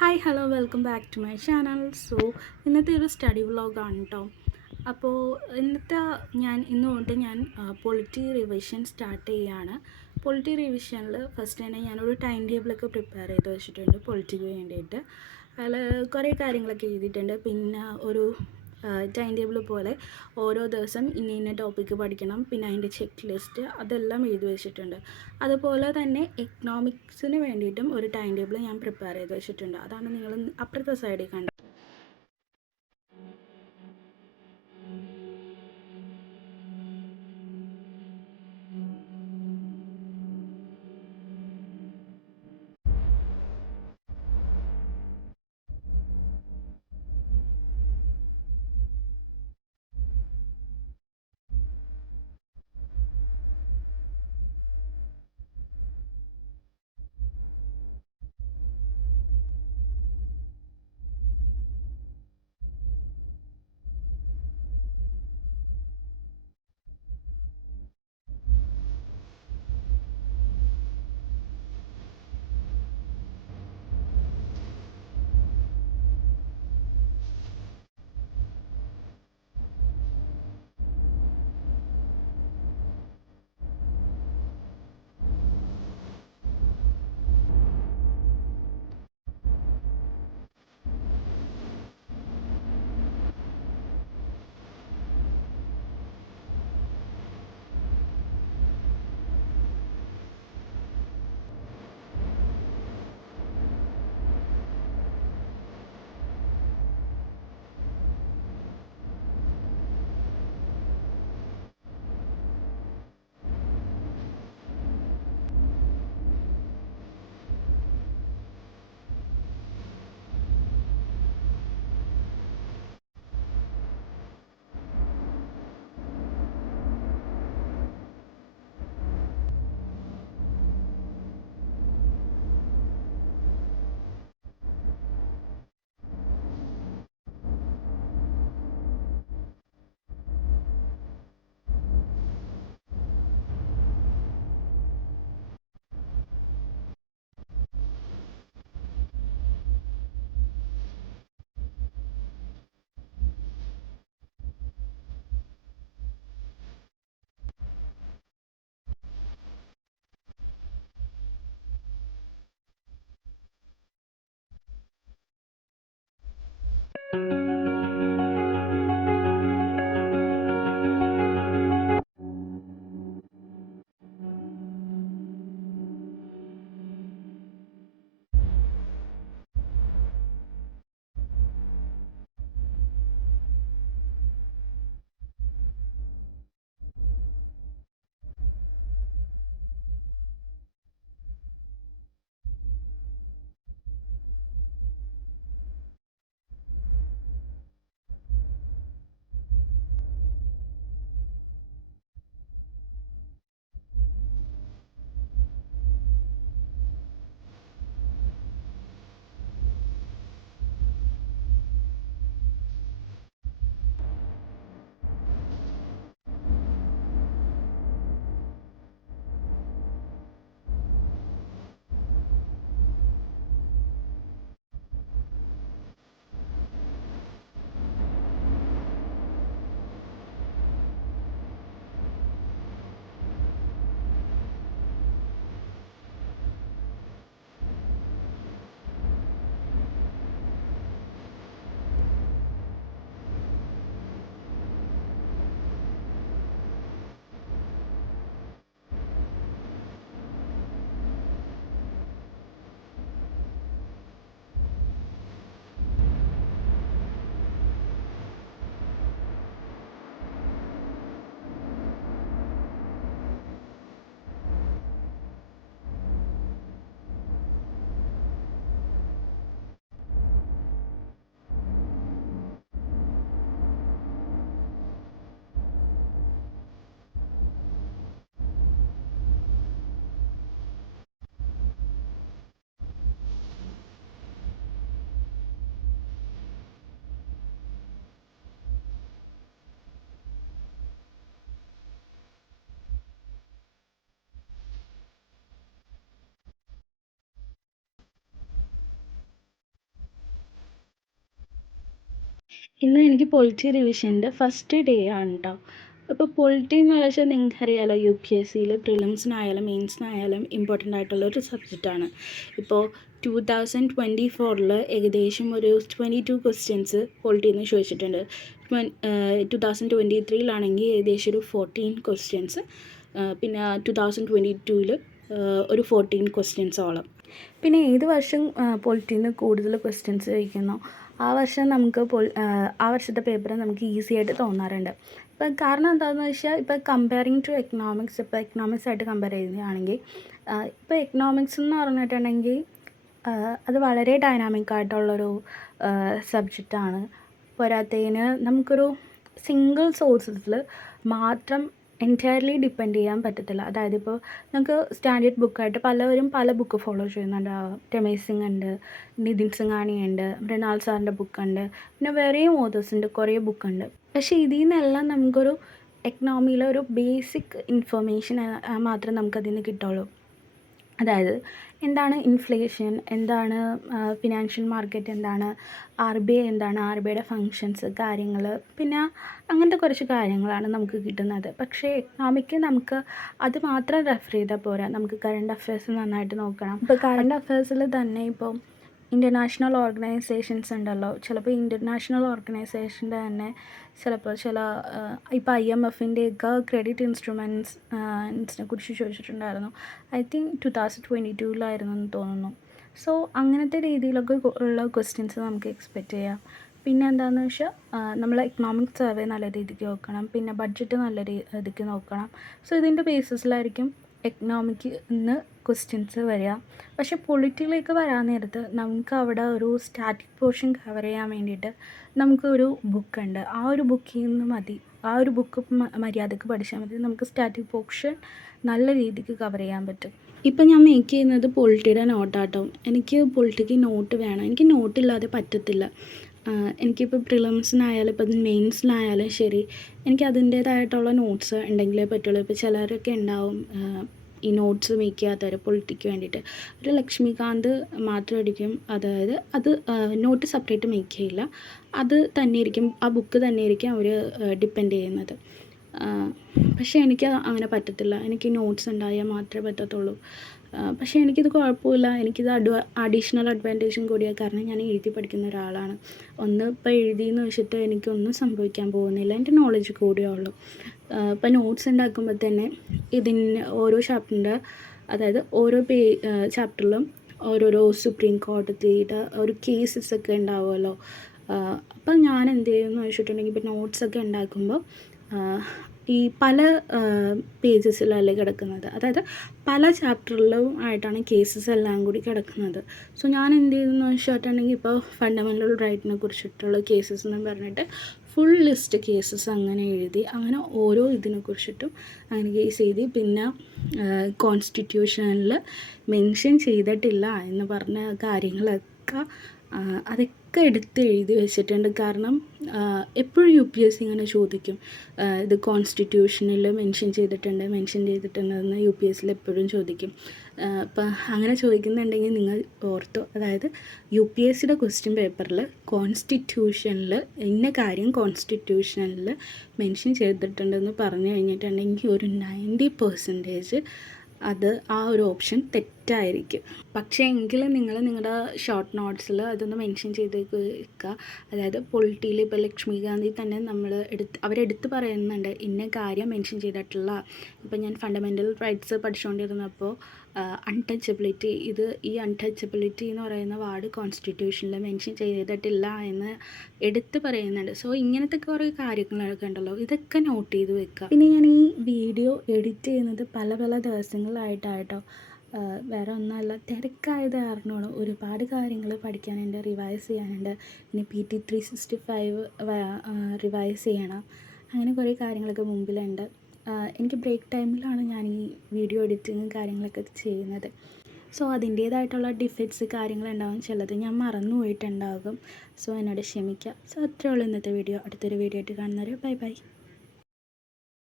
Hi hello welcome back to my channel. ഇന്നത്തെ ഒരു study വ്ളോഗാണ് കേട്ടോ. അപ്പോൾ ഇന്നത്തെ ഇന്ന് തൊട്ട് ഞാൻ പൊളിറ്റി റിവിഷൻ സ്റ്റാർട്ട് ചെയ്യുകയാണ്. പൊളിറ്റി റിവിഷനിൽ ഫസ്റ്റ് തന്നെ ഞാനൊരു ടൈം ടേബിളൊക്കെ പ്രിപ്പയർ ചെയ്ത് വെച്ചിട്ടുണ്ട് പൊളിറ്റിക്ക് വേണ്ടിയിട്ട്. അതിൽ കുറേ കാര്യങ്ങളൊക്കെ എഴുതിയിട്ടുണ്ട്. പിന്നെ ഒരു ടൈം ടേബിൾ പോലെ ഓരോ ദിവസം ഇന്ന ഇന്ന ടോപ്പിക്ക് പഠിക്കണം, പിന്നെ അതിൻ്റെ ചെക്ക് ലിസ്റ്റ് അതെല്ലാം എഴുതി വെച്ചിട്ടുണ്ട്. അതുപോലെ തന്നെ എക്കണോമിക്സിന് വേണ്ടിയിട്ടും ഒരു ടൈം ടേബിൾ ഞാൻ പ്രിപ്പയർ ചെയ്ത് വെച്ചിട്ടുണ്ട്. അതാണ് നിങ്ങൾ അപ്പുറത്തെ സൈഡിൽ കണ്ടത്. ഇന്ന് എനിക്ക് പൊളിറ്റി റിവിഷൻ്റെ ഫസ്റ്റ് ഡേ ആണ് കേട്ടോ. അപ്പോൾ പൊളിറ്റി എന്ന് വെച്ചാൽ നിങ്ങൾക്കറിയാലോ UPSCയിൽ പ്രിലിംസിനായാലും മെയിൻസിനായാലും ഇമ്പോർട്ടൻ്റ് ആയിട്ടുള്ളൊരു സബ്ജക്റ്റാണ്. ഇപ്പോൾ 2024 ഏകദേശം ഒരു 22 ക്വസ്റ്റ്യൻസ് പൊളിറ്റിയിൽ നിന്ന് ചോദിച്ചിട്ടുണ്ട്. 2023 ഏകദേശം ഒരു 14 ക്വസ്റ്റ്യൻസ്, പിന്നെ 2022 ഒരു 14 ക്വസ്റ്റ്യൻസോളം. പിന്നെ ഏത് വർഷം പൊളിറ്റിയിൽ നിന്ന് കൂടുതൽ ക്വസ്റ്റ്യൻസ് ചോദിക്കുന്നോ ആ വർഷം നമുക്ക് ആ വർഷത്തെ പേപ്പർ നമുക്ക് ഈസി ആയിട്ട് തോന്നാറുണ്ട്. ഇപ്പം കാരണം എന്താണെന്ന് വെച്ചാൽ ഇപ്പോൾ കമ്പയറിങ് ടു എക്കണോമിക്സ്, ഇപ്പോൾ എക്കണോമിക്സ് ആയിട്ട് കമ്പയർ ചെയ്യുകയാണെങ്കിൽ ഇപ്പോൾ എക്കണോമിക്സ് എന്ന് പറഞ്ഞിട്ടുണ്ടെങ്കിൽ അത് വളരെ ഡൈനാമിക് ആയിട്ടുള്ളൊരു സബ്ജക്റ്റാണ്. പോരാത്തതിന് നമുക്കൊരു സിംഗിൾ സോഴ്സസിൽ മാത്രം എൻറ്റയർലി ഡിപ്പെൻഡ് ചെയ്യാൻ പറ്റത്തില്ല. അതായത് ഇപ്പോൾ നമുക്ക് സ്റ്റാൻഡേർഡ് ബുക്കായിട്ട് പലവരും പല ബുക്ക് ഫോളോ ചെയ്യുന്നുണ്ടാവും. രമേശ് സിംഗ് ഉണ്ട്, നിതിൻ സിംഗാണി ഉണ്ട്, മൃണാൾ സാറിൻ്റെ ബുക്കുണ്ട്, പിന്നെ വേറെയും ഓതേഴ്സുണ്ട്, കുറേ ബുക്കുണ്ട്. പക്ഷേ ഇതിൽ നിന്നെല്ലാം നമുക്കൊരു എക്കണോമിയിലെ ഒരു ബേസിക് ഇൻഫർമേഷൻ മാത്രമേ നമുക്കതിൽ നിന്ന് കിട്ടുള്ളൂ. അതായത് എന്താണ് ഇൻഫ്ലേഷൻ, എന്താണ് ഫിനാൻഷ്യൽ മാർക്കറ്റ്, എന്താണ് RBI, എന്താണ് RBIയുടെ ഫങ്ഷൻസ്, കാര്യങ്ങൾ, പിന്നെ അങ്ങനത്തെ കുറച്ച് കാര്യങ്ങളാണ് നമുക്ക് കിട്ടുന്നത്. പക്ഷേ എക്കണോമിക്ക് നമുക്ക് അത് മാത്രം റെഫർ ചെയ്താൽ പോരാ, നമുക്ക് കറണ്ട് അഫയേഴ്സ് നന്നായിട്ട് നോക്കണം. ഇപ്പോൾ കറണ്ട് അഫയേഴ്സിൽ തന്നെ ഇപ്പോൾ ഇൻ്റർനാഷണൽ ഓർഗനൈസേഷൻസ് ഉണ്ടല്ലോ, ചിലപ്പോൾ ഇൻ്റർനാഷണൽ ഓർഗനൈസേഷൻ്റെ തന്നെ ചിലപ്പോൾ ഇപ്പോൾ IMFൻ്റെയൊക്കെ ക്രെഡിറ്റ് ഇൻസ്ട്രുമെൻറ്റ്സിനെ കുറിച്ച് ചോദിച്ചിട്ടുണ്ടായിരുന്നു. ഐ തിങ്ക് 2022 എന്ന് തോന്നുന്നു. സോ അങ്ങനത്തെ രീതിയിലൊക്കെ ഉള്ള ക്വസ്റ്റ്യൻസ് നമുക്ക് എക്സ്പെക്റ്റ് ചെയ്യാം. പിന്നെ എന്താണെന്ന് വെച്ചാൽ നമ്മൾ എക്കണോമിക് സർവേ നല്ല രീതിക്ക് നോക്കണം, പിന്നെ ബഡ്ജറ്റ് നല്ല രീതിക്ക് നോക്കണം. സോ ഇതിൻ്റെ ബേസിസിലായിരിക്കും എക്കണോമിക്ക് നിന്ന് ക്വസ്റ്റ്യൻസ് വരിക. പക്ഷേ പൊളിറ്റിയിലേക്ക് വരാൻ നേരത്ത് നമുക്ക് അവിടെ ഒരു സ്റ്റാറ്റിക് പോർഷൻ കവർ ചെയ്യാൻ വേണ്ടിയിട്ട് നമുക്കൊരു ബുക്കുണ്ട്. ആ ഒരു ബുക്കിൽ നിന്ന് മതി, ആ ഒരു ബുക്ക് മര്യാദക്ക് പഠിച്ചാൽ മതി, നമുക്ക് സ്റ്റാറ്റിക് പോർഷൻ നല്ല രീതിക്ക് കവർ ചെയ്യാൻ പറ്റും. ഇപ്പം ഞാൻ മേക്ക് ചെയ്യുന്നത് പൊളിറ്റിയുടെ നോട്ടാട്ടോ. എനിക്ക് പൊളിറ്റിക്ക് നോട്ട് വേണം, എനിക്ക് നോട്ടില്ലാതെ പറ്റത്തില്ല. എനിക്കിപ്പോൾ പ്രിലിംസിനായാലും ഇപ്പം മെയിൻസിനായാലും ശരി, എനിക്ക് അതിൻ്റേതായിട്ടുള്ള നോട്ട്സ് ഉണ്ടെങ്കിലേ പറ്റുള്ളൂ. ഇപ്പോൾ ചിലരൊക്കെ ഉണ്ടാവും ഈ നോട്ട്സ് മേക്ക് ചെയ്യാത്തവർ പൊളിറ്റിക്ക് വേണ്ടിയിട്ട്. ഒരു ലക്ഷ്മികാന്ത് മാത്രമായിരിക്കും, അതായത് അത് നോട്ട് സെപ്പറേറ്റ് മേക്ക് ചെയ്യില്ല, അത് തന്നെയായിരിക്കും, ആ ബുക്ക് തന്നെയായിരിക്കും അവർ ഡിപ്പെൻഡ് ചെയ്യുന്നത്. പക്ഷേ എനിക്ക് അങ്ങനെ പറ്റത്തില്ല, എനിക്ക് നോട്ട്സ് ഉണ്ടായാൽ മാത്രമേ പറ്റത്തുള്ളൂ. പക്ഷേ എനിക്കിത് കുഴപ്പമില്ല, എനിക്കിത് അഡീഷണൽ അഡ്വാൻറ്റേജും കൂടിയാണ്. കാരണം ഞാൻ എഴുതി പഠിക്കുന്ന ഒരാളാണ്. ഇപ്പോൾ എഴുതിയെന്ന് വെച്ചിട്ട് എനിക്കൊന്നും സംഭവിക്കാൻ പോകുന്നില്ല, എൻ്റെ നോളജ് കൂടിയേ ഉള്ളൂ. ഇപ്പോൾ നോട്ട്സ് ഉണ്ടാക്കുമ്പോൾ തന്നെ ഇതിന് ഓരോ ചാപ്റ്ററിൻ്റെ, അതായത് ഓരോ ചാപ്റ്ററിലും ഓരോരോ സുപ്രീം കോടതിയുടെ ഒരു കേസസ് ഒക്കെ ഉണ്ടാവുമല്ലോ. അപ്പം ഞാൻ എന്ത് ചെയ്യുമെന്ന് വെച്ചിട്ടുണ്ടെങ്കിൽ ഇപ്പോൾ നോട്ട്സൊക്കെ ഉണ്ടാക്കുമ്പോൾ ഈ പല പേജസിലല്ലേ കിടക്കുന്നത്, അതായത് പല ചാപ്റ്ററിലും ആയിട്ടാണ് കേസസ് എല്ലാം കൂടി കിടക്കുന്നത്. സോ ഞാൻ എന്ത് ചെയ്തെന്ന് വെച്ചിട്ടുണ്ടെങ്കിൽ ഇപ്പോൾ ഫണ്ടമെൻ്റൽ റൈറ്റിനെ കുറിച്ചിട്ടുള്ള കേസസ് എന്ന് പറഞ്ഞിട്ട് ഫുൾ ലിസ്റ്റ് കേസസ് അങ്ങനെ എഴുതി, അങ്ങനെ ഓരോ ഇതിനെക്കുറിച്ചിട്ടും അങ്ങനെ കേസ് എഴുതി. പിന്നെ കോൺസ്റ്റിറ്റ്യൂഷനിൽ മെൻഷൻ ചെയ്തിട്ടില്ല എന്ന് പറഞ്ഞ കാര്യങ്ങളൊക്കെ അതൊക്കെ എടുത്ത് എഴുതി വെച്ചിട്ടുണ്ട്. കാരണം എപ്പോഴും UPSC ഇങ്ങനെ ചോദിക്കും, ഇത് കോൺസ്റ്റിറ്റ്യൂഷനിൽ മെൻഷൻ ചെയ്തിട്ടുണ്ടെന്ന് UPSCയിൽ എപ്പോഴും ചോദിക്കും. അപ്പം അങ്ങനെ ചോദിക്കുന്നുണ്ടെങ്കിൽ നിങ്ങൾ ഓർത്തോ, അതായത് UPSCയുടെ ക്വസ്റ്റ്യൻ പേപ്പറിൽ കോൺസ്റ്റിറ്റ്യൂഷനിൽ ഇന്ന കാര്യം കോൺസ്റ്റിറ്റ്യൂഷനിൽ മെൻഷൻ ചെയ്തിട്ടുണ്ടെന്ന് പറഞ്ഞു കഴിഞ്ഞിട്ടുണ്ടെങ്കിൽ ഒരു 90% അത് ആ ഒരു ഓപ്ഷൻ തെറ്റായിരിക്കും. പക്ഷേ എങ്കിലും നിങ്ങൾ നിങ്ങളുടെ ഷോർട്ട് നോട്ട്സിൽ അതൊന്ന് മെൻഷൻ ചെയ്ത് വെക്കുക. അതായത് പൊളിറ്റിയിൽ ഇപ്പോൾ ലക്ഷ്മികാന്തി തന്നെ അവരെടുത്ത് പറയുന്നുണ്ട് ഇന്ന കാര്യം മെൻഷൻ ചെയ്തിട്ടുള്ള. ഇപ്പോൾ ഞാൻ ഫണ്ടമെൻ്റൽ റൈറ്റ്സ് പഠിച്ചുകൊണ്ടിരുന്നപ്പോൾ അൺടച്ചബിലിറ്റി, ഈ അൺടച്ചബിലിറ്റി എന്ന് പറയുന്ന വാർഡ് കോൺസ്റ്റിറ്റ്യൂഷനിൽ മെൻഷൻ ചെയ്തിട്ടില്ല എന്ന് എടുത്ത് പറയുന്നുണ്ട്. സോ ഇങ്ങനത്തെ കുറേ കാര്യങ്ങളൊക്കെ ഉണ്ടല്ലോ, ഇതൊക്കെ നോട്ട് ചെയ്ത് വെക്കുക. പിന്നെ ഞാൻ ഈ വീഡിയോ എഡിറ്റ് ചെയ്യുന്നത് പല ദിവസങ്ങളായിട്ടാട്ടോ. വേറെ ഒന്നുമല്ല, തിരക്കായത് കാരണമാണ്. ഒരുപാട് കാര്യങ്ങൾ പഠിക്കാനുണ്ട്, റിവൈസ് ചെയ്യാനുണ്ട്. പിന്നെ PT 365 റിവൈസ് ചെയ്യണം. അങ്ങനെ കുറേ കാര്യങ്ങളൊക്കെ മുമ്പിലുണ്ട്. എനിക്ക് ബ്രേക്ക് ടൈമിലാണ് ഞാൻ ഈ വീഡിയോ എഡിറ്റിങ്ങും കാര്യങ്ങളൊക്കെ ചെയ്യുന്നത്. സോ അതിൻ്റേതായിട്ടുള്ള ഡിഫക്ട്സ് കാര്യങ്ങളുണ്ടാകും, ചിലത് ഞാൻ മറന്നു പോയിട്ടുണ്ടാകും. സോ എന്നോട് ക്ഷമിക്കുക. സോ അത്രേ ഉള്ളൂ ഇന്നത്തെ വീഡിയോ. അടുത്തൊരു വീഡിയോ ആയിട്ട് കാണുന്നവരെ ബൈ.